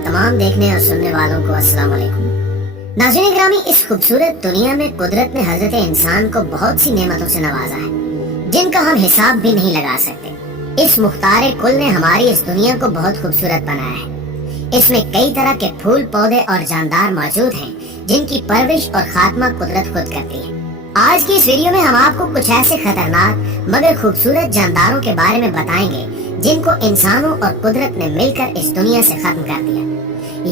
तमाम देखने और सुनने वालों को अस्सलाम वालेकुम। नाज़रीन ग्रामी, इस खूबसूरत दुनिया में कुदरत ने हजरत इंसान को बहुत सी नेमतों से नवाजा है जिनका हम हिसाब भी नहीं लगा सकते। इस मुख्तार कुल ने हमारी इस दुनिया को बहुत खूबसूरत बनाया है। इसमें कई तरह के फूल पौधे और जानदार मौजूद हैं जिनकी परवरिश और खात्मा कुदरत खुद करती है। आज की इस वीडियो में हम आपको कुछ ऐसे खतरनाक मगर खूबसूरत जानदारों के बारे में बताएंगे जिनको इंसानों और कुदरत ने मिलकर इस दुनिया से खत्म कर दिया,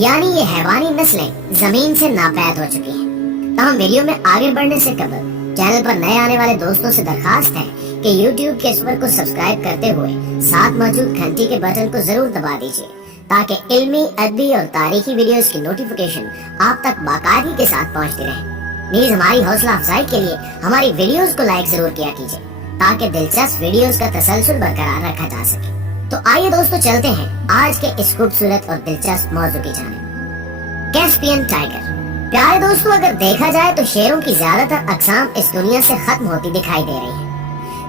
यानी ये हैवानी नस्लें जमीन से नापैद हो चुकी हैं। तो हम वीडियो में आगे बढ़ने से कबल चैनल पर नए आने वाले दोस्तों से दरखास्त है कि YouTube के इस पर को सब्सक्राइब करते हुए साथ मौजूद घंटी के बटन को जरूर दबा दीजिए ताकि इल्मी, अदबी और तारीखी वीडियोस की नोटिफिकेशन आप तक बाकायदगी के साथ पहुंचती रहे। प्लीज हमारी हौसला अफजाई के लिए हमारी वीडियोस को लाइक जरूर किया कीजिए ताकि दिलचस्प वीडियोस का तसलसल बरकरार रखा जा सके। तो आइए दोस्तों, चलते हैं आज के इस खूबसूरत और दिलचस्प मौजू की जानिब। Caspian tiger. प्यारे दोस्तों, अगर देखा जाए तो शेरों की ज्यादातर अकसाम इस दुनिया से खत्म होती दिखाई दे रही है,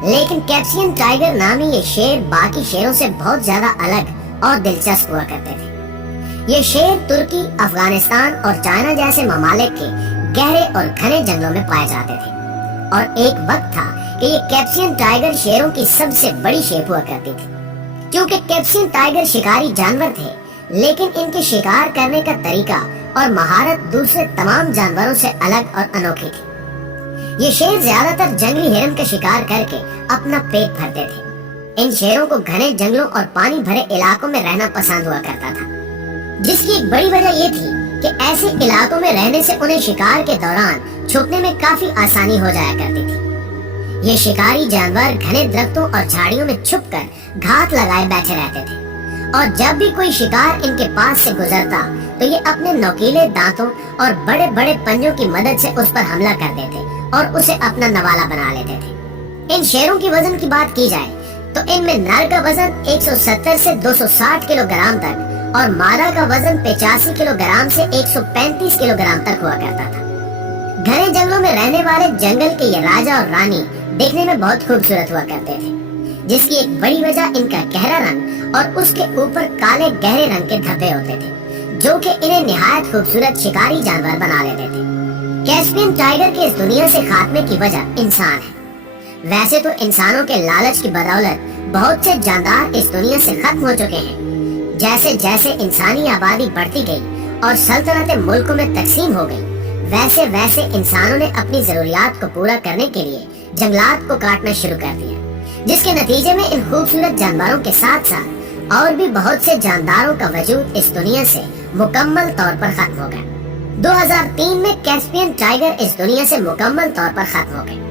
लेकिन कैस्पियन टाइगर नामी ये शेर बाकी शेरों से बहुत ज्यादा अलग और दिलचस्प हुआ करते थे। ये शेर तुर्की, अफगानिस्तान और चाइना जैसे ममालिक के गहरे और घने जंगलों में पाए जाते थे और एक वक्त था कि ये कैस्पियन टाइगर शेरों की सबसे बड़ी शेप हुआ करती थी। क्योंकि कैस्पियन टाइगर शिकारी जानवर थे, लेकिन इनके शिकार करने का तरीका और महारत दूसरे तमाम जानवरों से अलग और अनोखी थी। ये शेर ज्यादातर जंगली हिरन का शिकार करके अपना पेट भरते थे। इन शेरों को घने जंगलों और पानी भरे इलाकों में रहना पसंद हुआ करता था, जिसकी एक बड़ी वजह ये थी कि ऐसे इलाकों में रहने से उन्हें शिकार के दौरान छुपने में काफी आसानी हो जाया करती थी। ये शिकारी जानवर घने दरख्तों और झाड़ियों में छुपकर घात लगाए बैठे रहते थे और जब भी कोई शिकार इनके पास से गुजरता तो ये अपने नोकीले दांतों और बड़े बड़े पंजों की मदद से उस पर हमला कर देते और उसे अपना नवाला बना लेते थे। इन शेरों की वजन की बात की जाए तो इनमें नर का वजन 170 से 260 किलोग्राम तक और मादा का वजन 85 किलोग्राम से 135 किलोग्राम तक हुआ करता था। घने जंगलों में रहने वाले जंगल के ये राजा और रानी देखने में बहुत खूबसूरत हुआ करते थे, जिसकी एक बड़ी वजह इनका गहरा रंग और उसके ऊपर काले गहरे रंग के धब्बे होते थे जो कि इन्हें निहायत खूबसूरत शिकारी जानवर बना लेते थे। कैस्पियन टाइगर के इस दुनिया से खात्मे की वजह इंसान है। वैसे तो इंसानों के लालच की बदौलत बहुत से जानदार इस दुनिया से खत्म हो चुके हैं। जैसे जैसे इंसानी आबादी बढ़ती गई और सल्तनतें मुल्कों में तकसीम हो गई, वैसे वैसे इंसानों ने अपनी जरूरियात को पूरा करने के लिए जंगलात को काटना शुरू कर दिया, जिसके नतीजे में इन खूबसूरत जानवरों के साथ साथ और भी बहुत से जानदारों का वजूद इस दुनिया से मुकम्मल तौर पर खत्म हो गया। 2003 में कैस्पियन टाइगर इस दुनिया से मुकम्मल तौर पर खत्म हो गए।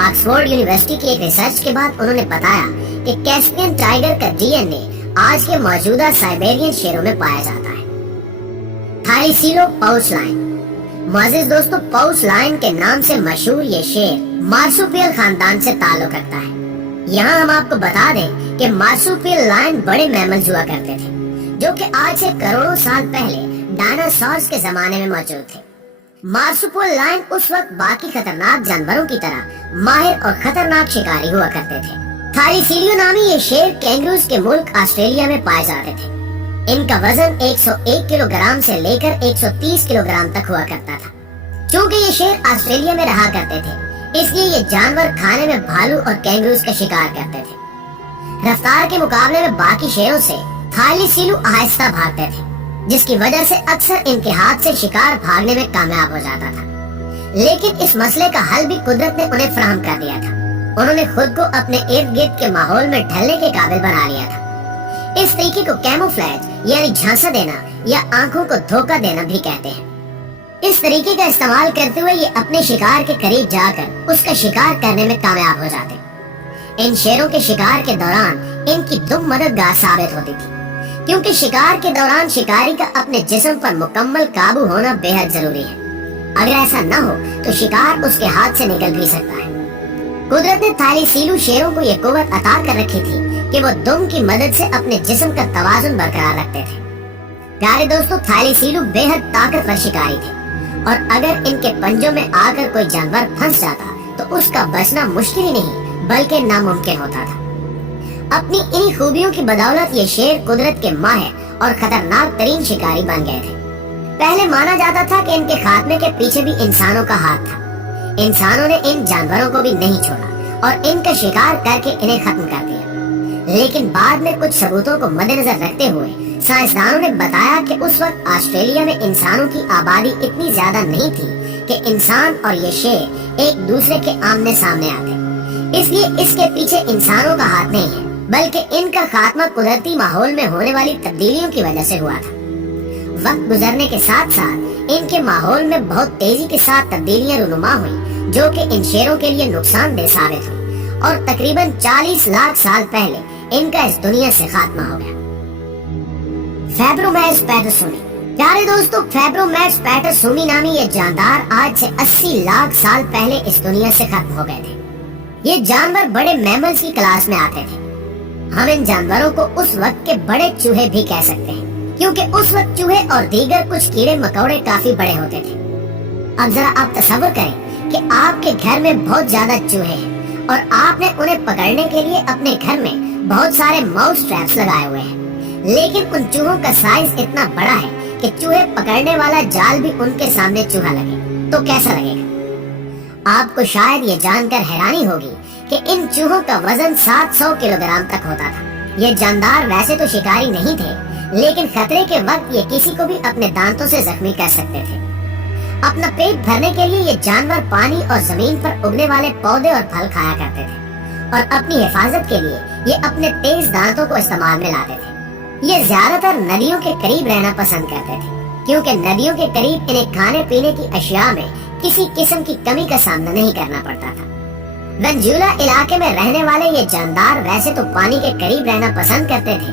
ऑक्सफोर्ड यूनिवर्सिटी की एक रिसर्च के बाद उन्होंने बताया कि कैस्पियन टाइगर का डीएनए आज के मौजूदा साइबेरियन शेरों में पाया जाता है। थाईसीलो पाउच लायन। मुअज़्ज़िज़ दोस्तों, पाउच लायन के नाम से मशहूर ये शेर मार्सुपियल खानदान से ताल्लुक रखता है। यहाँ हम आपको बता दें कि मार्सुपियल लायन बड़े मैमल्स हुआ करते थे जो कि आज से करोड़ों साल पहले डायनासोर्स के जमाने में मौजूद थे। मार्सुपियल लायन उस वक्त बाकी खतरनाक जानवरों की तरह माहिर और खतरनाक शिकारी हुआ करते थे। थाईसीलियो नामी ये शेर कैंगरूज के मुल्क ऑस्ट्रेलिया में पाए जाते थे। इनका वजन 101 किलोग्राम से लेकर 130 किलोग्राम तक हुआ करता था। क्योंकि ये शेर ऑस्ट्रेलिया में रहा करते थे, इसलिए ये जानवर खाने में भालू और कैंगरूज का शिकार करते थे। रफ्तार के मुकाबले में बाकी शेरों से थाईसीलियो आहिस्ता भागते थे, जिसकी वजह से अक्सर इनके हाथ से शिकार भागने में कामयाब हो जाता था। लेकिन इस मसले का हल भी कुदरत ने उन्हें फराहम कर दिया था। उन्होंने खुद को अपने इर्द गिर्द के माहौल में ढलने के काबिल बना लिया था। इस तरीके को कैमोफ्लेज यानी झांसा देना या आंखों को धोखा देना भी कहते हैं। इस तरीके का इस्तेमाल करते हुए ये अपने शिकार के करीब जाकर उसका शिकार करने में कामयाब हो जाते। इन शेरों के शिकार के दौरान इनकी दुम मददगार साबित होती थी, क्योंकि शिकार के दौरान शिकारी का अपने जिस्म पर मुकम्मल काबू होना बेहद जरूरी है। अगर ऐसा न हो तो शिकार उसके हाथ से निकल भी सकता है। कुदरत ने थाईसीलियो शेरों को यह कुव्वत अता कर रखी थी कि वो दुम की मदद से अपने जिस्म का तवाजुन बरकरार रखते थे। प्यारे दोस्तों, थाईसीलियो बेहद ताकतवर शिकारी थे और अगर इनके पंजों में आकर कोई जानवर फंस जाता तो उसका बचना मुश्किल ही नहीं बल्कि नामुमकिन होता था। अपनी इन्हीं खूबियों की बदौलत ये शेर कुदरत के माहिर और खतरनाक तरीन शिकारी बन गए थे। पहले माना जाता था कि इनके खात्मे के पीछे भी इंसानों का हाथ था। इंसानों ने इन जानवरों को भी नहीं छोड़ा और इनका शिकार करके इन्हें खत्म कर दिया। लेकिन बाद में कुछ सबूतों को मद्देनजर रखते हुए साइंसदानों ने बताया कि उस वक्त ऑस्ट्रेलिया में इंसानों की आबादी इतनी ज्यादा नहीं थी कि इंसान और ये शेर एक दूसरे के आमने सामने आते, इसलिए इसके पीछे इंसानों का हाथ नहीं है, बल्कि इनका खात्मा कुदरती माहौल में होने वाली तब्दीलियों की वजह से हुआ था। वक्त गुजरने के साथ साथ इनके माहौल में बहुत तेजी के साथ तब्दीलियां रूनुमा हुई, जो कि इन शेरों के लिए नुकसानदेह साबित हुई और तकरीबन 40 लाख साल पहले इनका इस दुनिया से खात्मा हो गया। फेब्रोमैक्स पैटरसोनी। प्यारे दोस्तों, फेब्रोमैक्स पैटरसोनी नामी ये जानदार आज से 80 लाख साल पहले इस दुनिया से खत्म हो गए थे। ये जानवर बड़े मैमल्स की क्लास में आते थे। हम इन जानवरों को उस वक्त के बड़े चूहे भी कह सकते हैं, क्योंकि उस वक्त चूहे और दीगर कुछ कीड़े मकोड़े काफी बड़े होते थे। अब जरा आप तसव्वुर करें कि आपके घर में बहुत ज्यादा चूहे हैं और आपने उन्हें पकड़ने के लिए अपने घर में बहुत सारे माउस ट्रैप्स लगाए हुए हैं, लेकिन उन चूहों का साइज इतना बड़ा है कि चूहे पकड़ने वाला जाल भी उनके सामने चूहा लगे तो कैसा लगेगा? आपको शायद ये जानकर हैरानी होगी कि इन चूहों का वजन 700 किलोग्राम तक होता था। ये जानदार वैसे तो शिकारी नहीं थे, लेकिन खतरे के वक्त ये किसी को भी अपने दांतों से जख्मी कर सकते थे। अपना पेट भरने के लिए ये जानवर पानी और जमीन पर उगने वाले पौधे और फल खाया करते थे और अपनी हिफाजत के लिए ये अपने तेज दांतों को इस्तेमाल में लाते थे। ये ज्यादातर नदियों के करीब रहना पसंद करते थे, क्योंकि नदियों के करीब इन्हें खाने पीने की अशिया में किसी किस्म की कमी का सामना नहीं करना पड़ता था। वेनेजुएला इलाके में रहने वाले ये जानदार वैसे तो पानी के करीब रहना पसंद करते थे,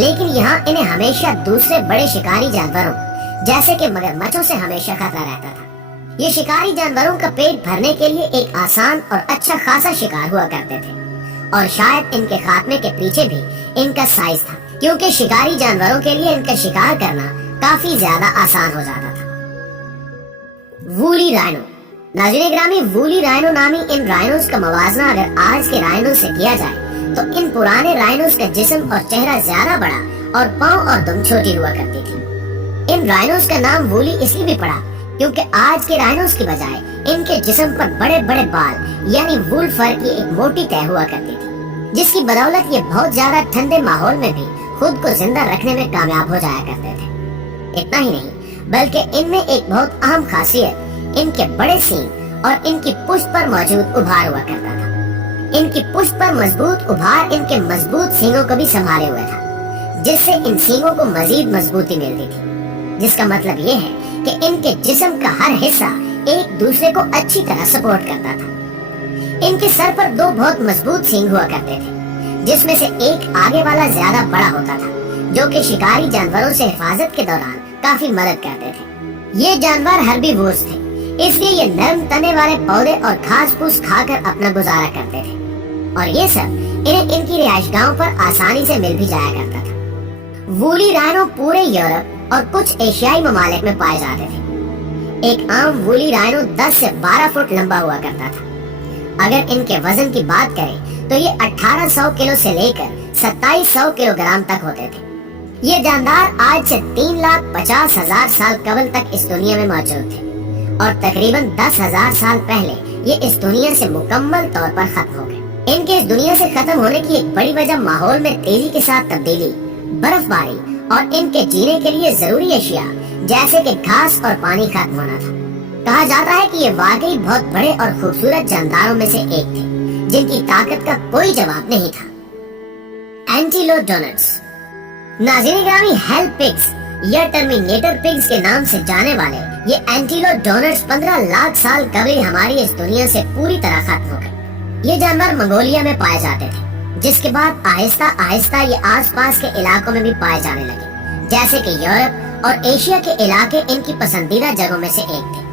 लेकिन यहाँ इन्हें हमेशा दूसरे बड़े शिकारी जानवरों जैसे कि मगरमच्छों से हमेशा खतरा रहता था। ये शिकारी जानवरों का पेट भरने के लिए एक आसान और अच्छा खासा शिकार हुआ करते थे और शायद इनके खात्मे के पीछे भी इनका साइज था, क्योंकि शिकारी जानवरों के लिए इनका शिकार करना काफी ज्यादा आसान हो जाता था। Woolly rhino. नाज़रीन ग्रामी, वूली राइनो नामी इन राइनोस का मवाजना अगर आज के राइनो से किया जाए तो इन पुराने राइनोस का जिस्म और चेहरा ज्यादा बड़ा और पाँव और दुम छोटी हुआ करती थी। इन राइनोस का नाम वूली इसलिए भी पड़ा क्योंकि आज के राइनोस की बजाय इनके जिस्म पर बड़े बड़े बाल यानी वूल फर की एक मोटी तह हुआ करती थी, जिसकी बदौलत ये बहुत ज्यादा ठंडे माहौल में भी खुद को जिंदा रखने में कामयाब हो जाया करते थे। इतना ही नहीं, बल्कि इनमें एक बहुत अहम खासियत इनके बड़े सींग और इनकी पुष्ट पर मौजूद उभार हुआ करता था। इनकी पुष्ट पर मजबूत उभार इनके मजबूत सींगों को भी संभाले हुए था, जिससे इन सींगों को मजीद मजबूती मिलती थी, जिसका मतलब ये है कि इनके जिस्म का हर हिस्सा एक दूसरे को अच्छी तरह सपोर्ट करता था। इनके सर पर दो बहुत मजबूत सींग हुआ करते थे, जिसमें से एक आगे वाला ज्यादा बड़ा होता था, जो कि शिकारी जानवरों से हिफाजत के दौरान काफी मदद करते थे। ये जानवर हर्बीवोर्स थे, इसलिए ये नरम तने वाले पौधे और घास फूस खाकर अपना गुजारा करते थे और ये सब इन्हें इनकी रिहाइशगाहों पर आसानी से मिल भी जाया करता था। वूली राइनो पूरे यूरोप और कुछ एशियाई ममालिक में पाए जाते थे। एक आम वूली राइनो 10 से 12 फुट लंबा हुआ करता था। अगर इनके वजन की बात करें तो ये 1800 किलो से लेकर 2700 किलोग्राम तक होते थे। ये जानदार आज से 3,50,000 साल कबल तक इस दुनिया में मौजूद थे और तकरीबन 10,000 साल पहले ये इस दुनिया से मुकम्मल तौर पर खत्म हो गए। इनके इस दुनिया से खत्म होने की एक बड़ी वजह माहौल में तेजी के साथ तब्दीली, बर्फबारी और इनके जीने के लिए जरूरी अशिया जैसे कि घास और पानी खत्म होना था। कहा जाता है कि ये वाकई बहुत बड़े और खूबसूरत जानदारों में से एक थे, जिनकी ताकत का कोई जवाब नहीं था। एंटीलोडोनट्स। नाज़रीन ग्रामी, हेल पिग्स या टर्मिनेटर पिग्स के नाम से जाने वाले ये एंटीलोडोनट्स 15 लाख साल कबल हमारी इस दुनिया से पूरी तरह खत्म हो गए। ये जानवर मंगोलिया में पाए जाते थे, जिसके बाद आहिस्ता आहिस्ता ये आसपास के इलाकों में भी पाए जाने लगे, जैसे कि यूरोप और एशिया के इलाके इनकी पसंदीदा जगहों में से एक थे।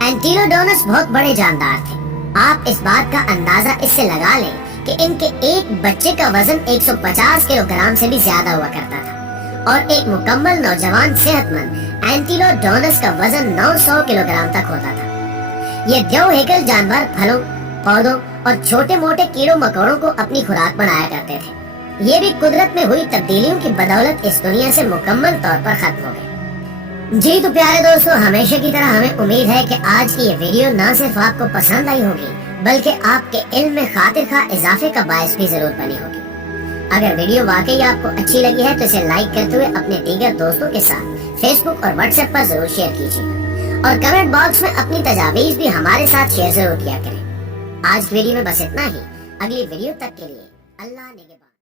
एंटीलोडोनस बहुत बड़े जानदार थे। आप इस बात का अंदाजा इससे लगा लें कि इनके एक बच्चे का वजन 150 किलोग्राम से भी ज्यादा हुआ करता था और एक मुकम्मल नौजवान सेहतमंद एंटीलोडोनस का वजन 900 किलोग्राम तक होता था। ये द्योहिकल जानवर फलों, पौधों और छोटे मोटे कीड़ों मकोड़ों को अपनी खुराक बनाया करते थे یہ بھی قدرت میں ہوئی تبدیلیوں کی بدولت اس دنیا سے مکمل طور پر ختم ہو گئے۔ جی تو پیارے دوستو، ہمیشہ کی طرح ہمیں امید ہے کہ آج کی یہ ویڈیو نہ صرف آپ کو پسند آئی ہوگی بلکہ آپ کے علم میں خاطر خواہ اضافے کا باعث بھی ضرور بنی ہوگی۔ اگر ویڈیو واقعی آپ کو اچھی لگی ہے تو اسے لائک کرتے ہوئے اپنے دیگر دوستوں کے ساتھ فیس بک اور واٹس ایپ پر ضرور شیئر کیجیے اور کمنٹ باکس میں اپنی تجاویز بھی ہمارے ساتھ شیئر ضرور کیا کریں۔ آج کی ویڈیو میں بس اتنا ہی، اگلی ویڈیو تک کے لیے اللہ نے